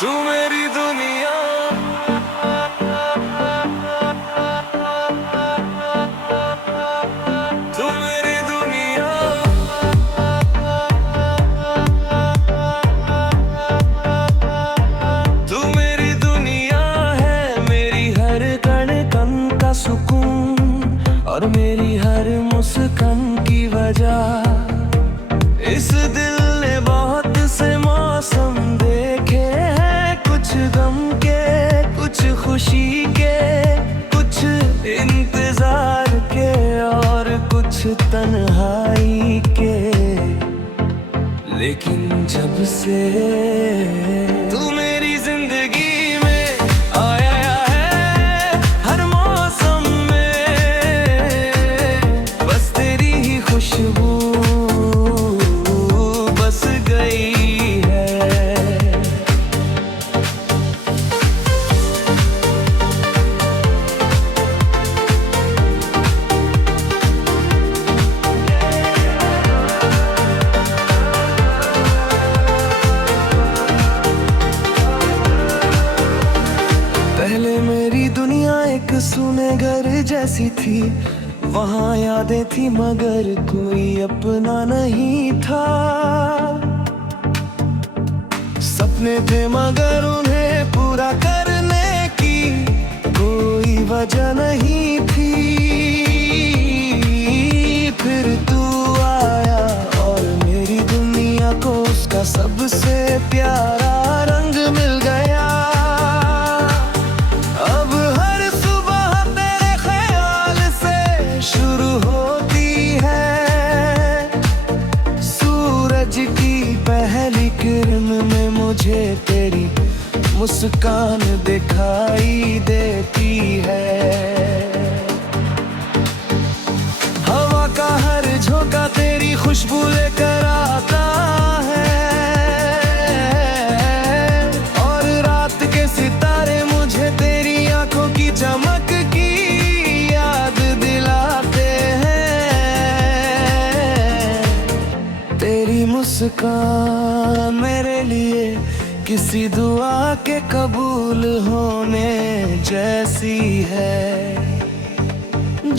तू मेरी दुनिया, तू मेरी दुनिया, तू मेरी दुनिया है। मेरी हर कण कण का सुकून और मेरी हर मुस्कान की वजह। इस दिल ने बहुत से मौसम देखे हैं, कुछ गम के, कुछ खुशी के, कुछ इंतजार के और कुछ तन्हाई के। लेकिन जब से तू मेरी जिंदगी में आया है, हर मौसम में बस तेरी ही खुशबू बस गई है। पहले मेरी दुनिया एक सुने घर जैसी थी, वहाँ यादें थी मगर कोई अपना नहीं था। सपने थे मगर उन्हें पूरा करने की कोई वजह नहीं थी। फिर तू आया और मेरी दुनिया को उसका सबसे प्यारा रंग मिल गया। अब हर सुबह तेरे ख्याल से शुरू होती है, सूरज की पहली किरण में मुझे तेरी मुस्कान दिखाई देती है। हवा का हर झोंका तेरी खुशबू लेकर आता है और रात के सितारे मुझे तेरी आंखों की चमक की याद दिलाते हैं। तेरी मुस्कान मेरे लिए किसी दुआ के कबूल होने जैसी है।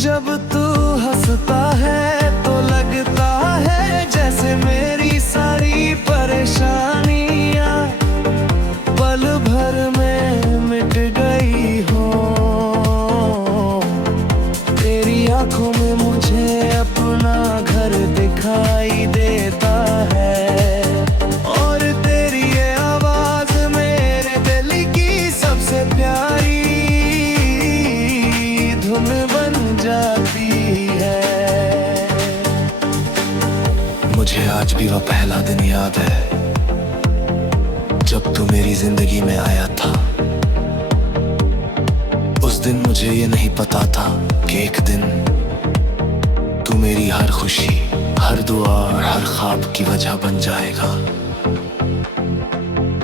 जब तू हंसता है तो लगता है जैसे मेरी सारी परेशानियां पल भर में मिट गई हो। तेरी आंखों में मुझे अपना घर दिखाई देता है और तेरी ये आवाज मेरे दिल की सबसे प्यारी धुन बन जाती है। मुझे आज भी वह पहला दिन याद है जब तू मेरी जिंदगी में आया था। उस दिन मुझे ये नहीं पता था कि एक दिन तू मेरी हर खुशी, हर दुआ और हर ख्वाब की वजह बन जाएगा।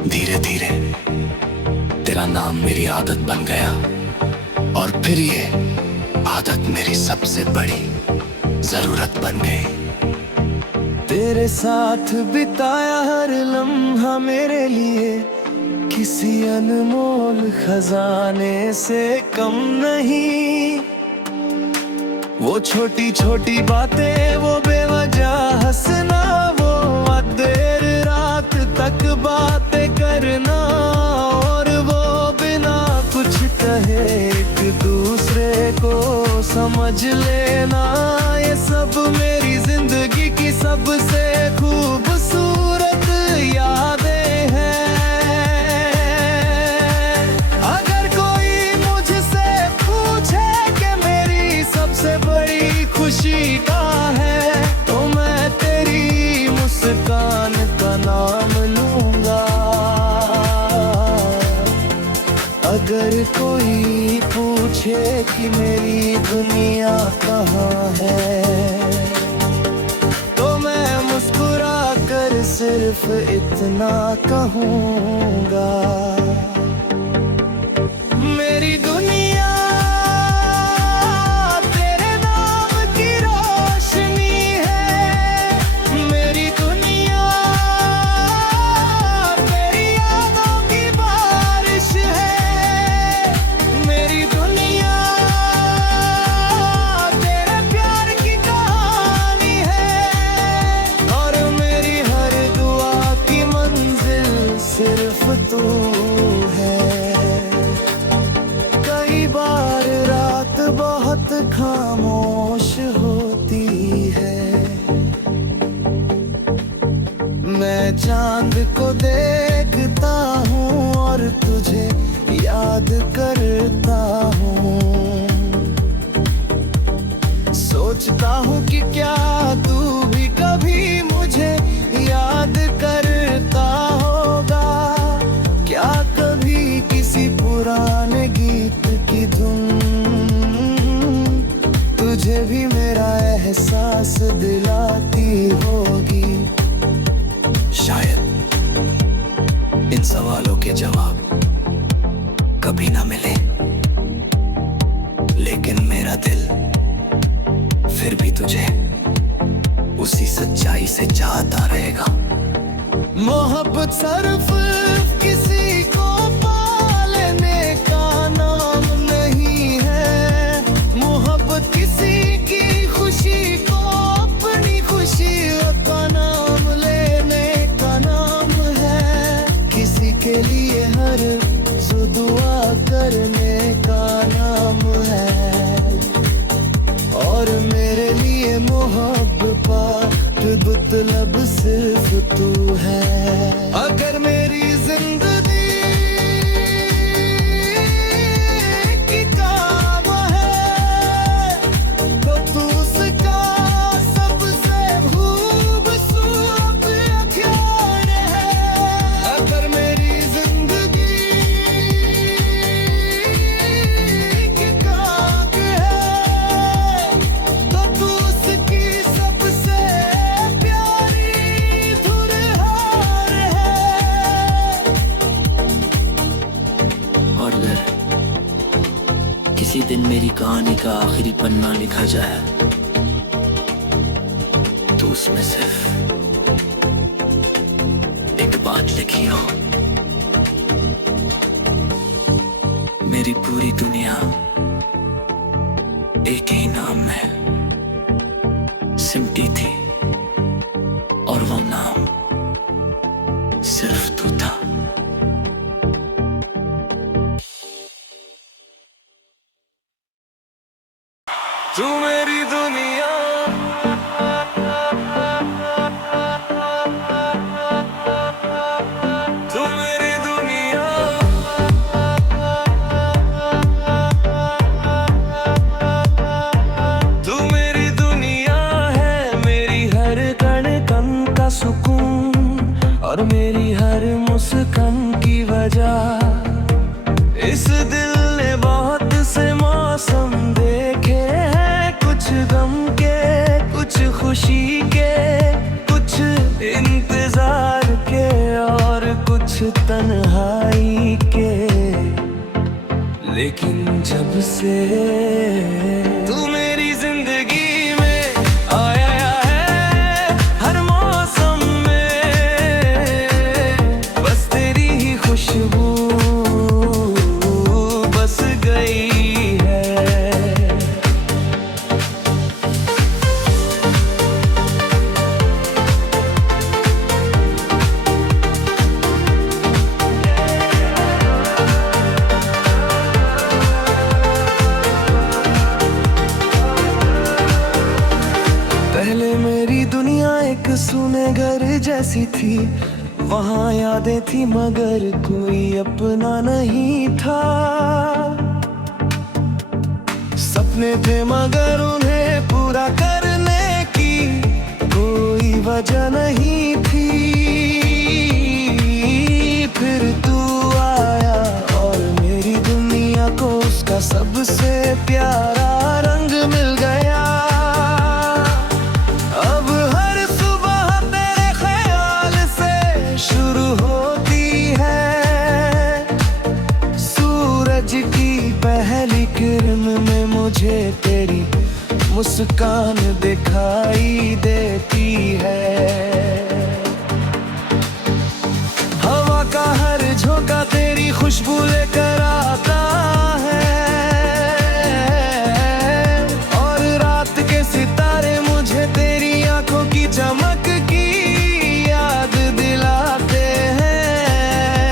धीरे धीरे तेरा नाम मेरी आदत बन गया और फिर ये आदत मेरी सबसे बड़ी जरूरत बन गई। तेरे साथ बिताया हर लम्हा मेरे लिए किसी अनमोल खजाने से कम नहीं। वो छोटी छोटी बातें, वो बेवजह हंसना, वो देर रात तक बातें करना और वो बिना कुछ कहे एक दूसरे को समझ लेना, ये सब मेरी जिंदगी की सबसे खूबसूरत यादें हैं। अगर कोई मुझसे पूछे कि मेरी सबसे बड़ी खुशी का है तो मैं तेरी मुस्कान का नाम लूंगा। अगर कोई पूछे कि मेरी दुनिया कहाँ है तो मैं मुस्कुरा कर सिर्फ इतना कहूँगा, मेरी दुनिया तेरे नाम की रोशनी है। मेरी दुनिया तेरी यादों की बात सिर्फ तू है। कई बार रात बहुत खामोश होती है, मैं चांद को देखता हूँ और तुझे याद करता हूँ। सोचता हूँ कि क्या तू भी कभी मुझे याद करता होगा, क्या कभी किसी पुराने गीत की धुन तुझे भी मेरा एहसास दिलाती होगी। शायद इन सवालों के जवाब कभी ना मिले, लेकिन मेरा दिल फिर भी तुझे उसी सच्चाई से चाहता रहेगा। मोहब्बत सिर्फ किसी को पालने का नाम नहीं है, मोहब्बत किसी की खुशी को अपनी खुशी का नाम लेने का नाम है, किसी के लिए हर दुआ करने का नाम है, और मेरे लिए मोहब्बत मतलब सिर्फ तू है। अगर मेरी जिंदगी की काम है तो तू उसका सबसे खूबसूरत हथियार है। अगर मेरी जिंदगी की काम है तो तू उसकी सबसे प्यारी धुन हार है। और अगर किसी दिन मेरी कहानी का आखिरी पन्ना लिखा जाए तो उसमें सिर्फ एक बात लिखी हो, मेरी पूरी दुनिया एक ही नाम में सिमटी थी और वो नाम सिर्फ तू था। तू मेरी दुनिया, तू मेरी दुनिया, तू मेरी दुनिया है, मेरी हर कण कण का सुकून और मेरी हर मुस्कान की वजह। इस दिल ने बहुत से मौसम देखे हैं, कुछ गम के, कुछ खुशी के, कुछ इंतजार के और कुछ तन्हाई के, लेकिन जब से तू मेरी जिंदगी में आया है, हर मौसम में बस तेरी ही खुशबू बस गई है। पहले मेरी दुनिया एक सुने घर जैसी थी, वहाँ यादें थी मगर कोई अपना नहीं था। सपने थे मगर उन्हें पूरा करने की कोई वजह नहीं थी। फिर तू आया और मेरी दुनिया को उसका सबसे प्यारा रंग मिल गया। अब हर सुबह तेरे ख्याल से शुरू होती है, सूरज की पहली किरण में मुझे तेरी मुस्कान दिखाई देती है। हवा का हर झोंका तेरी खुशबू लेकर आता है, और रात के सितारे मुझे तेरी आंखों की चमक की याद दिलाते हैं।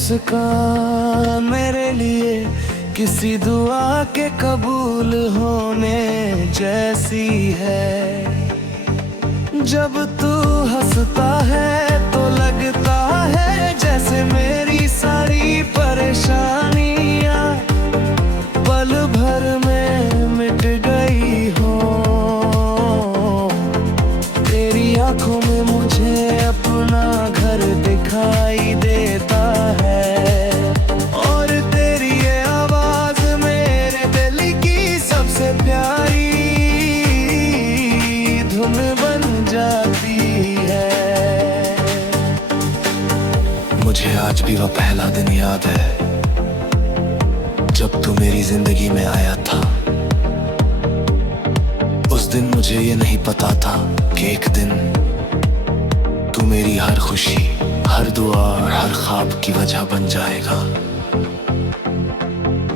मुस्कान मेरे लिए किसी दुआ के कबूल होने जैसी है। जब तू हंसता है तो लगता है जैसे मेरी सारी परेशानियां पल भर में मिट गई हो। तेरी आंखों में मुझे अपना घर दिखाई देता है और तेरी ये आवाज मेरे दिल की सबसे प्यारी धुन बन जाती है। मुझे आज भी वो पहला दिन याद है जब तू मेरी जिंदगी में आया था। उस दिन मुझे ये नहीं पता था कि एक दिन तू मेरी हर खुशी, हर दुआ और हर ख्वाब की वजह बन जाएगा।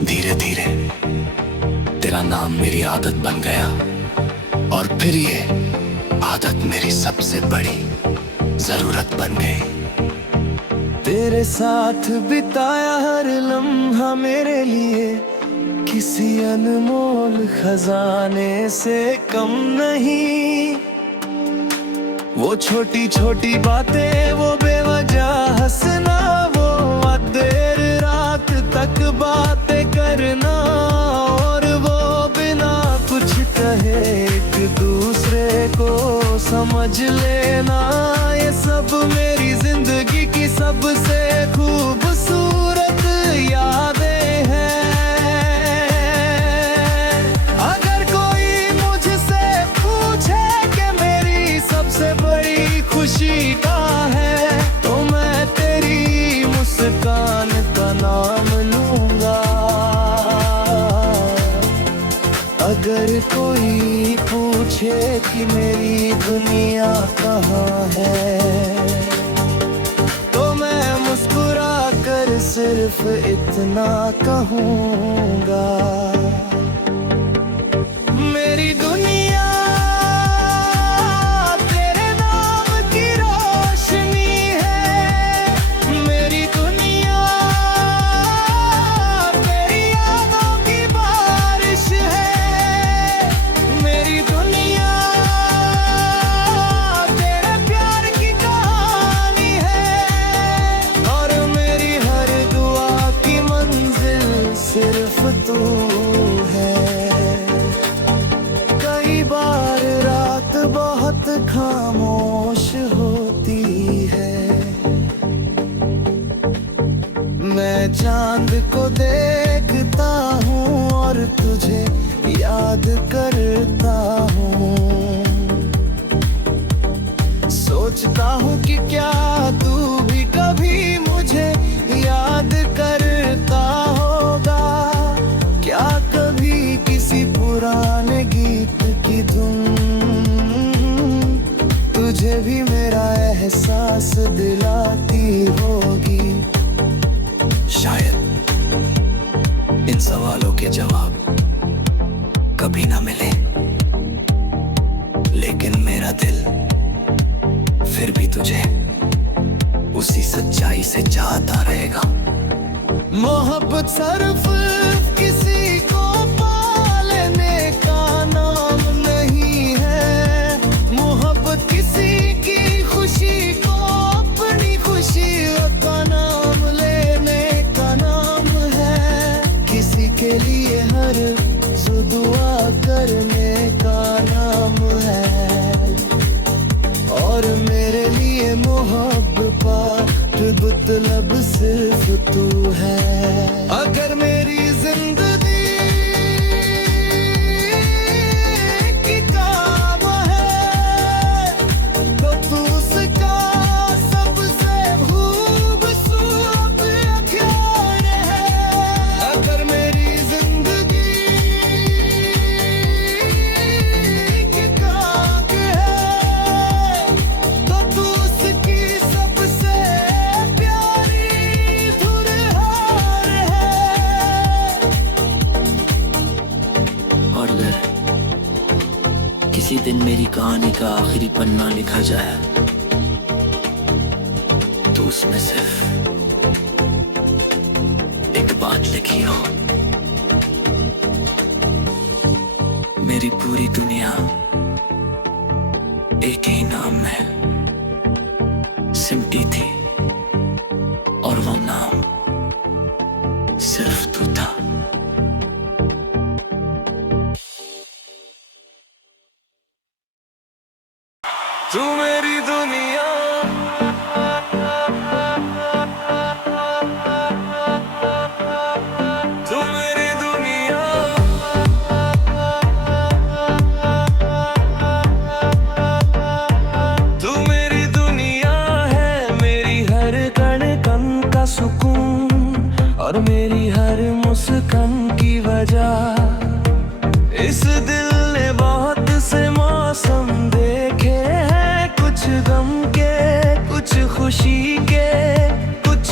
धीरे धीरे तेरा नाम मेरी आदत बन गया और फिर ये आदत मेरी सबसे बड़ी जरूरत बन गई। तेरे साथ बिताया हर लम्हा मेरे लिए किसी अनमोल खजाने से कम नहीं। वो छोटी छोटी बातें, वो बेवजह हंसना, वो देर रात तक बातें करना और वो बिना कुछ कहे एक दूसरे को समझ लेना, ये सब मेरी जिंदगी की सबसे खूबसूरत यादें हैं। अगर कोई मुझसे पूछे कि मेरी सबसे बड़ी खुशी का है तो मैं तेरी मुस्कान का नाम लूंगा। अगर कोई पूछे कि मेरी दुनिया कहाँ है तो मैं मुस्कुरा कर सिर्फ इतना कहूँगा, मेरी दुनिया तेरे नाम की रोशनी है। मेरी दुनिया तेरी यादों की बारिश है। मेरी दुनिया तेरे प्यार की कहानी है और मेरी हर दुआ की मंजिल सिर्फ तू है। कई बार रात बहुत खामोश होती है, मैं चांद को देखता हूँ और तुझे याद करता हूँ। सोचता हूँ कि क्या तू भी कभी मुझे याद करता होगा, क्या कभी किसी पुराने गीत की धुन तुझे भी मेरा एहसास दिलाती होगी। शायद इन सवालों के जवाब कभी ना मिले, लेकिन मेरा दिल फिर भी तुझे उसी सच्चाई से चाहता रहेगा। मोहब्बत सिर्फ किसी को पालने का नाम नहीं है। मोहब्बत किसी की खुशी को अपनी खुशी का नाम लेने का नाम है। किसी के लिए हर दुआ करने का नाम है और मेरे लिए मोहब्बत मतलब सिर्फ तू है। अगर मेरी जिंदगी की काम है तो तू उसका सबसे खूबसूरत अख्यार है। अगर मेरी जिंदगी की काम है तो तू उसकी सबसे प्यारी धुन है। और अगर किसी दिन मेरी कहानी का आखिरी पन्ना लिखा जाए तो उसमें सिर्फ बात लिखी हो। मेरी पूरी दुनिया एक ही नाम में सिमटी थी और वो नाम सिर्फ तू था। तू मेरी दुनिया, तू मेरी दुनिया, तू मेरी दुनिया है, मेरी हर कण कण का सुकून और मेरी हर मुस्कान की वजह। इस दिल ने बहुत से मौसम देखे हैं, कुछ गम के, कुछ खुशी के, कुछ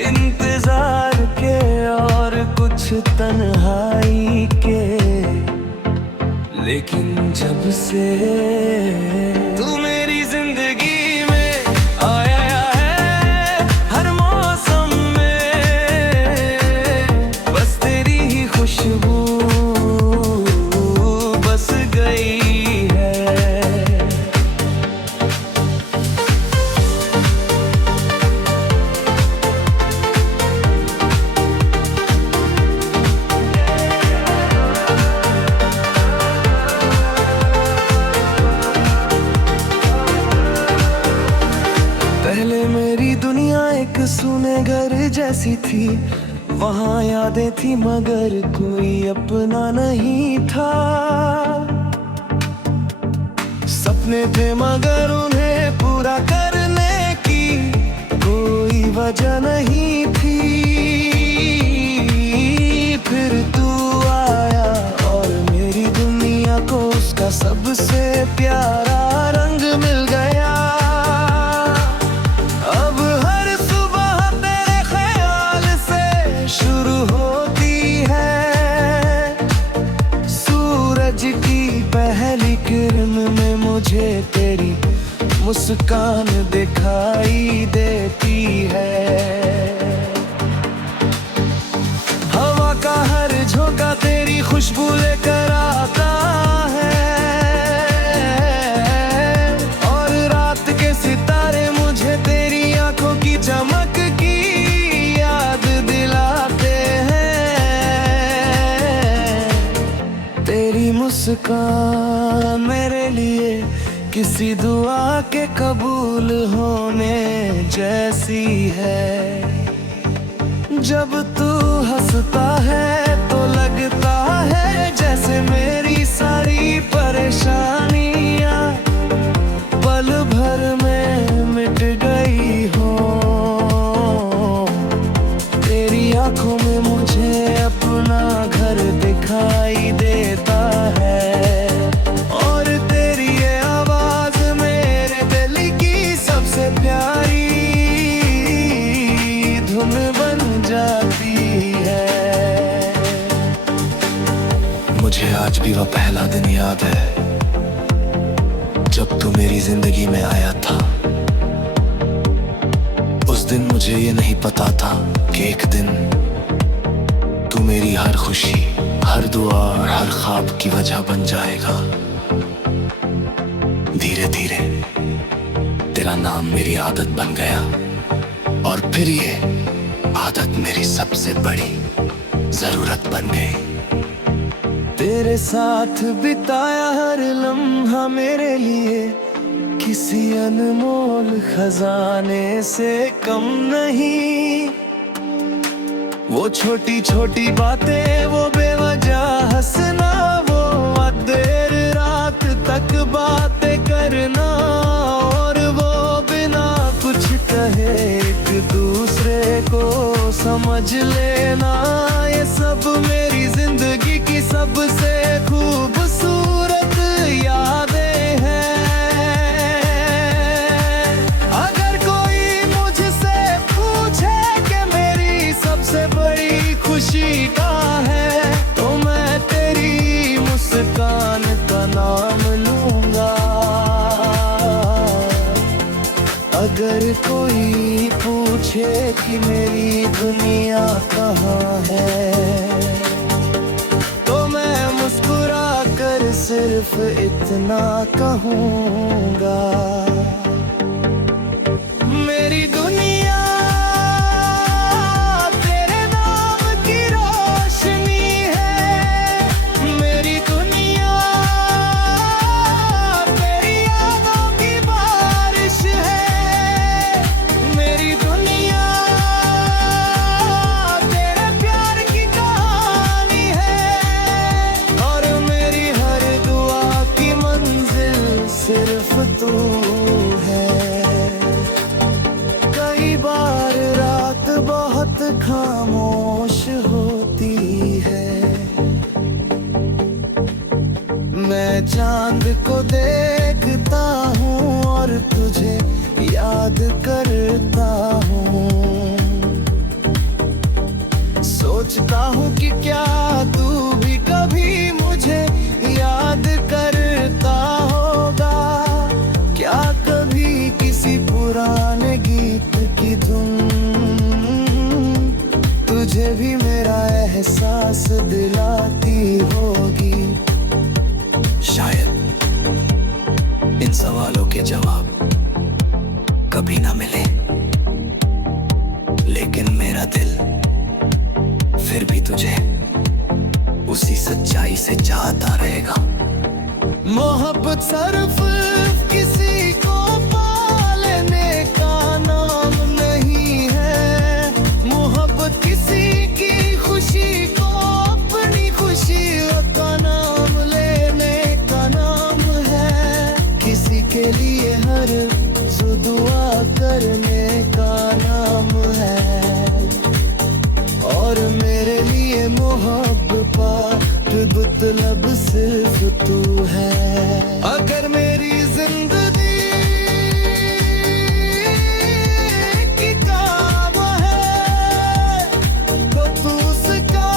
इंतजार के और कुछ तन्हाई के। लेकिन जब से तू मेरी जिंदगी में आया है, हर मौसम में बस तेरी ही खुशबू बस गई है। पहले मेरी दुनिया एक सुने घर जैसी थी, वहाँ यादें थी मगर कोई अपना नहीं था। सपने थे मगर उन्हें पूरा करने की कोई वजह नहीं थी। फिर तू आया और मेरी दुनिया को उसका सबसे प्यारा रंग मिल गया। अब हर सुबह तेरे ख्याल से शुरू होती है, सूरज की पहली किरण में मुझे तेरी मुस्कान दिखाई देती है। हवा का हर झोंका तेरी खुशबू लेकर आता है और रात के सितारे मुझे तेरी आंखों की चमक की याद दिलाते हैं। तेरी मुस्कान मेरे लिए किसी दुआ के कबूल होने जैसी है। जब तू हंसता है तो लगता है जैसे मेरी सारी परेशानियां पल भर में मिट गई हो। तेरी आंखों में मुझे अपना घर दिखाई देता है और तेरी ये आवाज मेरे दिल की सबसे प्यारी धुन बन जाती है। मुझे आज भी वह पहला दिन याद है जब तू मेरी जिंदगी में आया था। उस दिन मुझे ये नहीं पता था कि एक दिन तू मेरी हर खुशी, हर दुआ और हर ख्वाब की वजह बन जाएगा। धीरे धीरे तेरा नाम मेरी आदत बन गया और फिर ये आदत मेरी सबसे बड़ी जरूरत बन गई। तेरे साथ बिताया हर लम्हा मेरे लिए किसी अनमोल खजाने से कम नहीं। वो छोटी छोटी बातें, वो बेवजह हंसना, वो देर रात तक बातें करना और वो बिना कुछ कहे एक दूसरे को समझ लेना, ये सब मेरी जिंदगी की सबसे खूबसूरत यादें हैं। अगर कोई मुझसे पूछे कि मेरी सबसे बड़ी खुशी का है तो मैं तेरी मुस्कान का नाम लूंगा। अगर कोई कोई पूछे कि मेरी दुनिया कहाँ है, तो मैं मुस्कुरा कर सिर्फ इतना कहूँगा, मेरी दुनिया तेरे नाम की रोशनी है, मेरी दुनिया तेरी यादों की बारिश है, मेरी दुनिया तेरे प्यार की कहानी है, और मेरी हर दुआ की मंजिल सिर्फ तू है। कई बार रात बहुत खामोश होती है, मैं चांद को देखता हूँ और तुझे याद करता हूँ, सोचता हूँ कि क्या तू भी कभी मुझे याद करता होगा, क्या कभी किसी पुराने गीत की धुन तुझे भी मेरा एहसास दिलाती होगी। शायद इन सवालों के जवाब कभी ना मिले, लेकिन मेरा दिल फिर भी तुझे उसी सच्चाई से चाहता रहेगा। मोहब्बत सिर्फ किसी को पालने का नाम नहीं है, मोहब्बत किसी की खुशी को अपनी खुशी का नाम लेने का नाम है, किसी के लिए हर दुआ करने का नाम है, और मेरे लिए मोहब्बत मतलब सिर्फ तू है। अगर मेरी जिंदगी की काम है तो तू उसका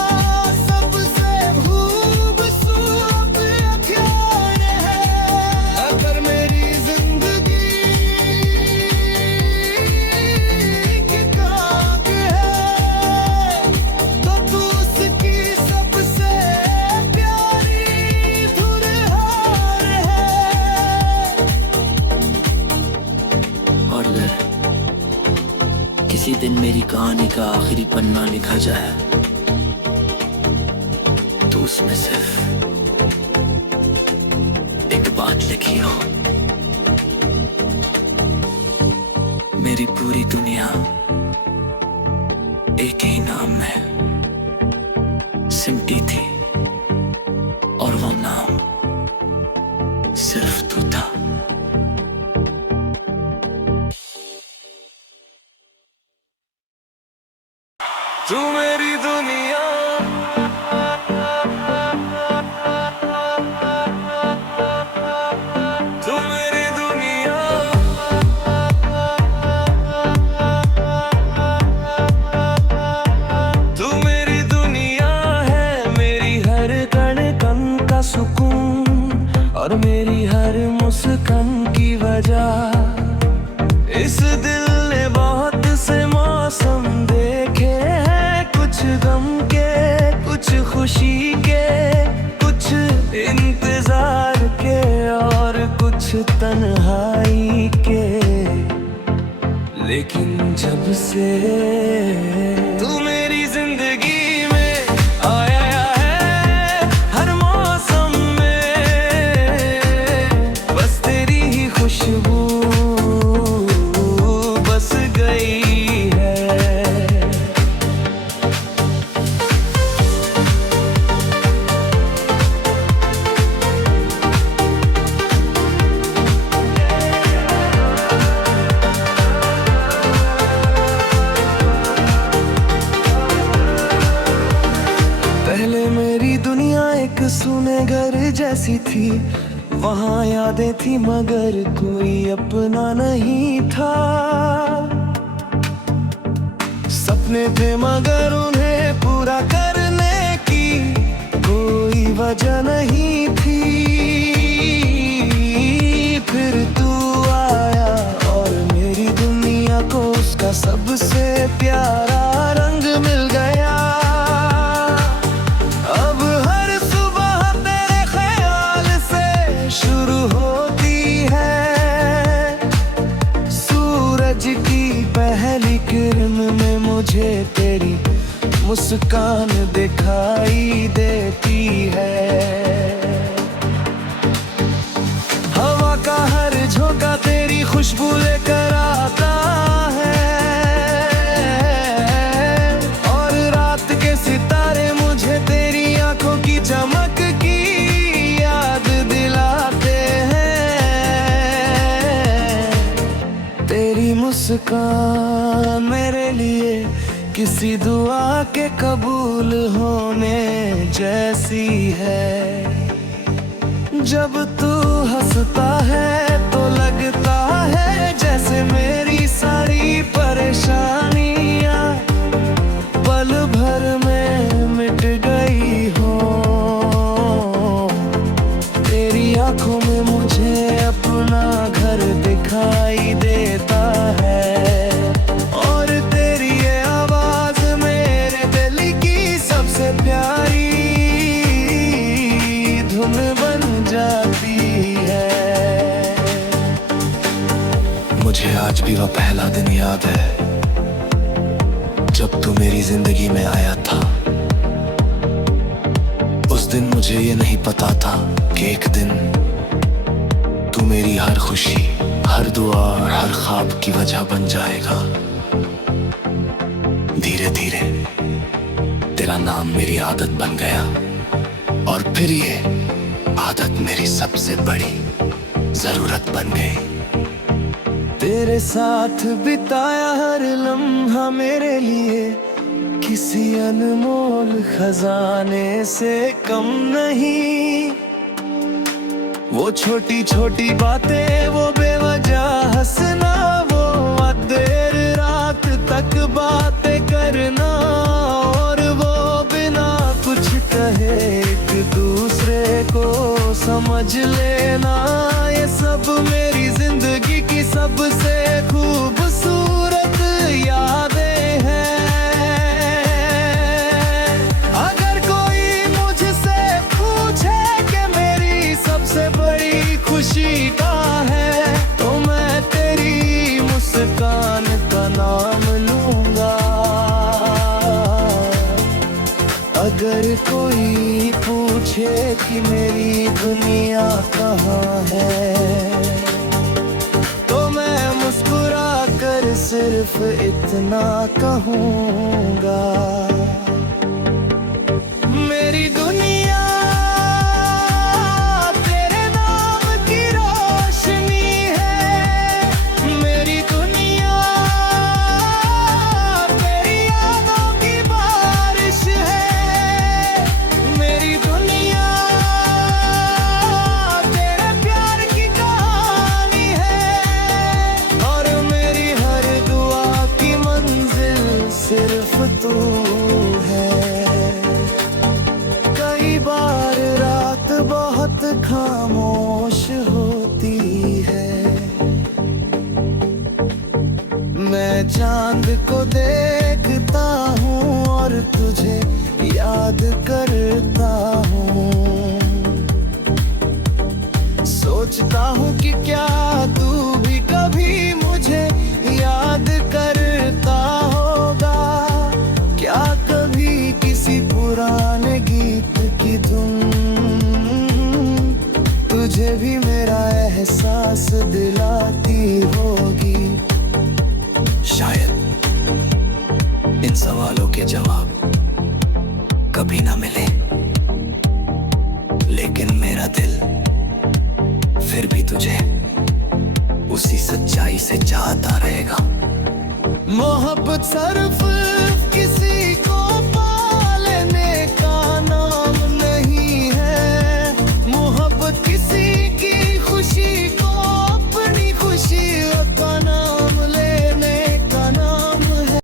सबसे खूबसूरत अख्यान है, अगर मेरी जिंदगी की काम है तो तू उसकी सबसे प्यारी धुरहार है। और अगर किसी दिन मेरी कहानी का आखिरी पन्ना लिखा जाए तो उसमें सिर्फ एक बात लिखी हो, मेरी पूरी दुनिया एक ही नाम में सिमटी थी, और वो नाम सिर्फ तू था। तू मेरी दुनिया, तू मेरी दुनिया, तू मेरी दुनिया है, मेरी हर कण कण का सुकून और मेरी हर मुस्कान की वजह। इस दिल ने बहुत से मौसम देखे हैं, कुछ गम के, कुछ खुशी के, कुछ इंतजार के और कुछ तन्हाई के, लेकिन जब से तू मेरी जिंदगी में आया है, हर मौसम में बस तेरी ही खुशबू बस गई है। पहले मेरी दुनिया एक सुने घर जैसी थी, वहाँ यादें थी मगर कोई अपना नहीं था, सपने थे मगर उन्हें पूरा करने की कोई वजह नहीं थी। फिर तू आया और मेरी दुनिया को उसका सबसे प्यारा रंग मिल गया। अब हर सुबह तेरे ख्याल से शुरू होती है। सूरज की पहली किरण में मुझे तेरी मुस्कान दिखाई देती है। हवा का हर झोंका तेरी खुशबू लेकर आता है, और रात के सितारे मुझे तेरी आंखों की चमक की याद दिलाते हैं। तेरी मुस्कान मेरे लिए किसी दुआ के कबूल होने जैसी है। जब तू हंसता है तो लगता है जैसे मेरी सारी परेशानियां पल भर में मिट गई हो। तेरी आंखों में मुझे अपना घर दिखाई देता है, और तेरी ये आवाज मेरे दिल की सबसे प्यारी धुन बन जाती है। मुझे आज भी वह पहला दिन याद है जब तू मेरी जिंदगी में आया था। उस दिन मुझे ये नहीं पता था कि एक दिन तू मेरी हर खुशी, हर दुआ और हर ख्वाब की वजह बन जाएगा। धीरे धीरे तेरा नाम मेरी आदत बन गया, और फिर ये आदत मेरी सबसे बड़ी जरूरत बन गई। तेरे साथ बिताया हर लम्हा मेरे लिए किसी अनमोल खजाने से कम नहीं। वो छोटी छोटी बातें, वो बेवजह हंसना, वो देर रात तक बातें करना, और वो बिना कुछ कहे एक दूसरे को समझ लेना, ये सब मेरी जिंदगी की सबसे खूबसूरत यादें हैं। अगर कोई मुझसे पूछे कि मेरी सबसे बड़ी खुशी क्या है, तो मैं तेरी मुस्कान का नाम लूंगा। अगर कोई पूछे कि मेरी दुनिया कहाँ है, तो मैं मुस्कुरा कर सिर्फ इतना कहूँगा, मेरी दुनिया तेरे नाम की रोशनी है। मेरी दुनिया तेरी यादों की बारिश है। मेरी दुनिया तेरे प्यार की कहानी है, और मेरी हर दुआ की मंजिल सिर्फ तू है। कई बार रात बहुत खामोश होती है, मैं चांद को देखता हूँ और तुझे याद करता हूँ। सोचता हूँ कि क्या तू भी कभी मुझे याद करता होगा। क्या कभी किसी पुराने गीत की धुन तुझे भी मेरा एहसास दिलाती होगी। शायद इन सवालों के जवाब कभी ना मिले, लेकिन मेरा दिल फिर भी तुझे उसी सच्चाई से चाहता रहेगा। मोहब्बत सिर्फ